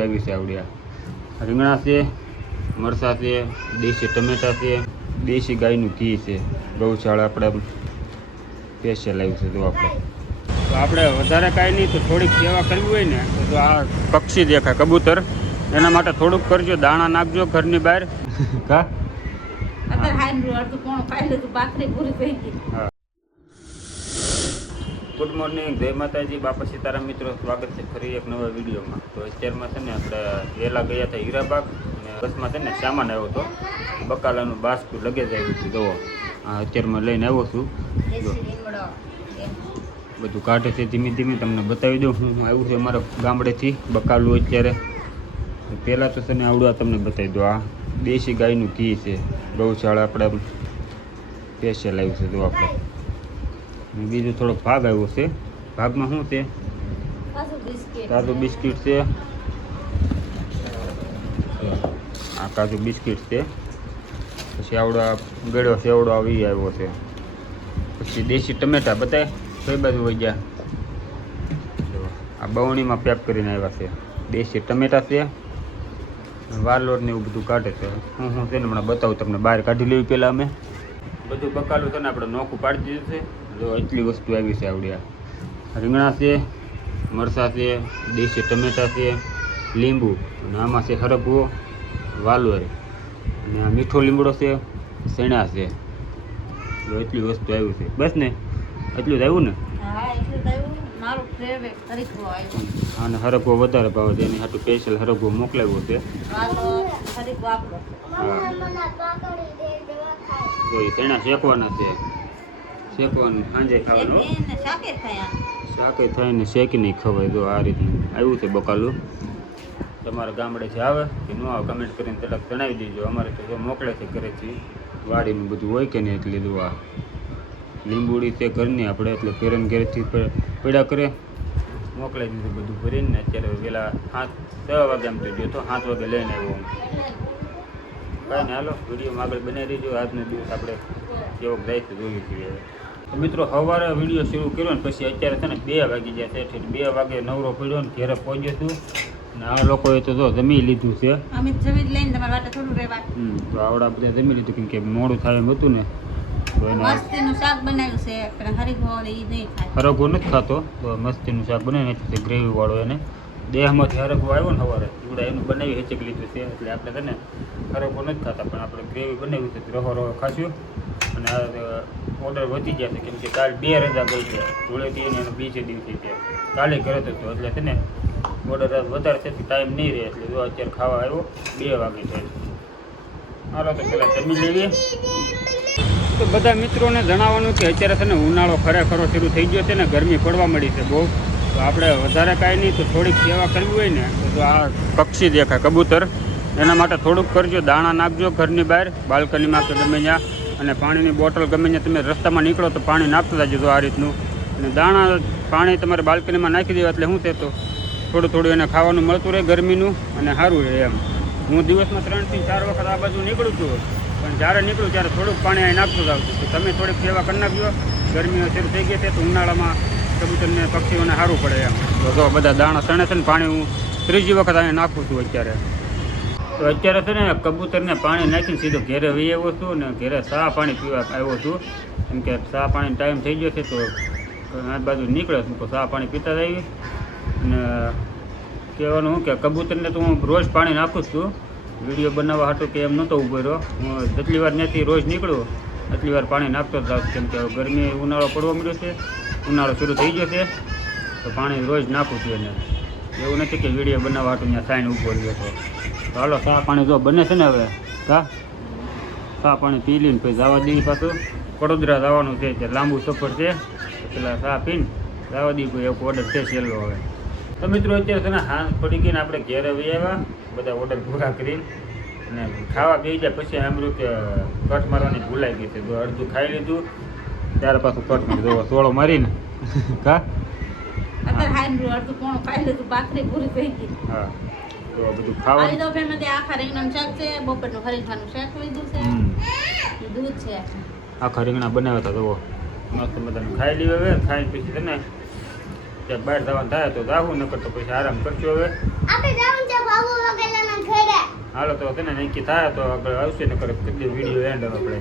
આવી છે આવડ્યા રીંગણા છે, મરચાં છે, દેશી ટમેટા છે, દેશી ગાયનું ઘી છે, ગૌશાળા આપણે સ્પેશિયલ આવ્યું છે. જો આપણે વધારે કાંઈ નહીં તો થોડીક સેવા કરવી હોય ને તો આ પક્ષી દેખાય કબૂતર, એના માટે થોડુંક કરજો, દાણા નાખજો ઘરની બહાર. કા ગુડ મોર્નિંગ, જય માતાજી, બાપા સીતારામ. મિત્રો સ્વાગત છે ફરી એક નવા વિડીયોમાં. તો અત્યારમાં છે ને આપણે વહેલા ગયા હતા હીરાબાગ અને બસમાં છે ને સામાન આવ્યો હતો, બકાલાનું બાસ્કું લગેજ આવ્યું હતું. જુઓ અત્યારમાં લઈને આવ્યો છું, બધું કાઢે છે ધીમે ધીમે. તમને બતાવી દઉં હું આવ્યું છે અમારા ગામડેથી બકાલું. અત્યારે પહેલાં તો છે ને આવડું તમને બતાવી દઉં, આ દેશી ગાયનું ઘી છે, ગૌશાળા આપણે સ્પેશિયલ આવ્યું છે. જો આપણે બીજું થોડોક ભાગ આવ્યો છે. ભાગમાં શું છે? કાજુ બિસ્કિટ છે, આ કાજુ બિસ્કિટ છે. પછી આવડો ગળ્યો સેવડો આવી આવ્યો છે. પછી દેશી ટમેટા બતાય કઈ બાજુ વહી ગયા, આ બવણીમાં પેક કરીને આવ્યા છે. દેશી ટમેટા છે, વાલોર ને એવું બધું કાઢે છે. હું છે ને હમણાં બતાવું તમને, બહાર કાઢી લેવી પહેલાં અમે બધું બકાલું છે ને આપણે નોખું પાડી દીધું છે. જો એટલી વસ્તુ આવી છે આવડ્યા રીંગણા છે, મરચાં છે, દેશી ટમેટા છે, લીંબુ, અને આમાં છે હરગવો, વાલોર, અને આ મીઠો લીમડો છે, શેણા છે. જો એટલી વસ્તુ આવ્યું છે. બસ ને એટલું જ આવ્યું ને. અને હરગવો વધારે ભાવે છે, એની હાટું સ્પેશિયલ હરગવો મોકલાવ્યો છે. તો એ શેણા શેકવાના છે, શેકવાનું સાંજે ખાવાનું, શાકે થાય ને શેકી નહીં ખવાય. જો આ રીતનું આવ્યું છે બકાલું. તમારા ગામડેથી આવે કે ન આવે કમેન્ટ કરીને તરત જણાવી દેજો. અમારે તો જો મોકલે છે ઘરેથી, વાડીનું બધું હોય કે નહીં એટલે જો આ લીંબુડી છે ઘરની આપણે, એટલે ઘરેને ઘરેથી પડ્યા કરે મોકલાઈ દીધું બધું ભરીને. અત્યારે પેલા 6 વાગે આમ તો ગયો તો 7 વાગે લઈને આવ્યો. કાંઈ ને હાલો વિડીયોમાં આગળ બનાવી દેજો. આજનો દિવસ આપણે કેવો જાય છે જોયું છીએ. તો મિત્રો સવારે વિડીયો શરૂ કર્યો ને પછી અત્યારે છે ને 2 વાગી ગયા છે. 2 વાગે નવરો પડ્યો ને ઘરે પહોંચ્યો છું. અને આ લોકોએ તો જો જમી લીધું છે. તો આવડા બધા જમી લીધું, કેમ કે મોડું થાય એમ હતું ને. હરગવો નથી ખાતો, તો મસ્તીનું શાક બનાવી નાખ્યું છે ગ્રેવી વાળો. એને દેહમાંથી હરગવો આવ્યો ને સવારે એવડા એનું બનાવી હેચક લીધું છે. એટલે આપણે છે ને હરગવો નથી ખાતા, પણ આપણે ગ્રેવી બનાવી છે. રહો ખાશું. અને આ ઓર્ડર વધી ગયા છે, કેમ કે કાલ 2 રજા ગઈ છે, ધૂળેટી અને બીજે દિવસે છે. કાલે ઘરે હતો એટલે છે ને ઓર્ડર વધારે છે, ટાઈમ નહીં રહે. એટલે જો અત્યારે ખાવા આવ્યો 2 વાગે છે. હાલો તો પેલા જમી લેવીએ. તો બધા મિત્રોને જણાવવાનું કે અત્યારે છે ને ઉનાળો ખરેખરો શરૂ થઈ ગયો છે ને, ગરમી પડવા મળી છે બહુ. તો આપણે વધારે કાંઈ નહીં તો થોડીક સેવા કરવી હોય ને તો આ પક્ષી દેખાય કબૂતર, એના માટે થોડુંક કરજો, દાણા નાખજો ઘરની બહાર, બાલ્કનીમાં કે ગમે ત્યાં. અને પાણીની બોટલ ગમે ત્યાં તમે રસ્તામાં નીકળો તો પાણી નાખતા જજો આ રીતનું. અને દાણા પાણી તમારે બાલ્કનીમાં નાખી દેવા એટલે શું છે તો થોડું થોડું એને ખાવાનું મળતું રહે ગરમીનું, અને સારું રહે એમ. હું દિવસમાં 3 થી 4 વખત આ બાજુ નીકળું છું, પણ જ્યારે નીકળું ત્યારે થોડુંક પાણી અહીં નાખતું જ આવતું. તો તમે થોડીક સેવા કરી નાખજો. ગરમીઓ શરૂ થઈ ગઈ છે તો ઉનાળામાં કબૂતરને પક્ષીઓને સારું પડે એમ. તો જો બધા દાણા સણે છે ને પાણી હું 3જી વખત અહીં નાખું છું અત્યારે. તો અત્યારે છે ને કબૂતરને પાણી નાખીને સીધો ઘેરે વહી આવ્યો છું, ને ઘેરે ચા પાણી પીવા આવ્યો છું. કેમ કે ચા પાણીનો ટાઈમ થઈ ગયો છે, તો આ બાજુ નીકળે છું તો ચા પાણી પીતા જ આવી. અને કહેવાનું શું કે કબૂતરને તો હું રોજ પાણી નાખું છું. વિડીયો બનાવવા હાટું કે એમ નહોતો ઊભો રહ્યો. હું જેટલી વાર ત્યાંથી રોજ નીકળું એટલી વાર પાણી નાખતો જ જાઉં. કેમ કે ગરમી ઉનાળો પડવા મળ્યો છે, ઉનાળો શરૂ થઈ ગયો છે, તો પાણી રોજ નાખું છું. એને એવું નથી કે વિડીયો બનાવવા હાટું ત્યાં સાઈન ઊભો રહ્યો હતો. તો હાલો ચા પાણી જો બને છે ને હવે. ચા પાણી પી લઈને પછી જવા દઈએ. પાછું વડોદરા જવાનું છે, એટલે લાંબુ સફર છે. પેલા ચા પીને જવા દઈએ. કોઈ એક ઓર્ડર છે છેલ્લો હવે. તો મિત્રો અત્યારે છે ને હાથ પડી ગઈને આપણે ઘેરે વહી આવ્યા, બધા ઓર્ડર પૂરા કરીને. અને ખાવા બેસી જાય પછી સાંભળ્યું કે કટ મારવાની ભૂલાઈ ગઈ છે. તો અડધું ખાઈ લીધું, ત્યારે પાછું કટ મારી દો સોળો મારીને. હા તો બધું ખાવા આખા રીંગણા બનાવ્યા હતા. તો મસ્ત બધાને ખાઈ લીધું. હવે ખાઈને પછી છે ને ક્યાંક બહાર જવાનું થાય તો જાવું, નકર તો પછી આરામ કરશું. હવે હાલો તો છે ને નક્કી થાય તો આગળ આવશે ને કરે વિડીયો એન્ડ આપણે